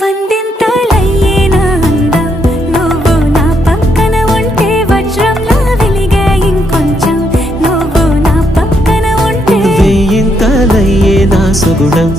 వందింతలయ్యేనా అందం నువ్వు నా పక్కన ఉంటే వజ్రంలా వెలిగే ఇంకొంచెం నువ్వు నా పక్కన ఉంటే వేయింతలయ్యేనా సుగుణం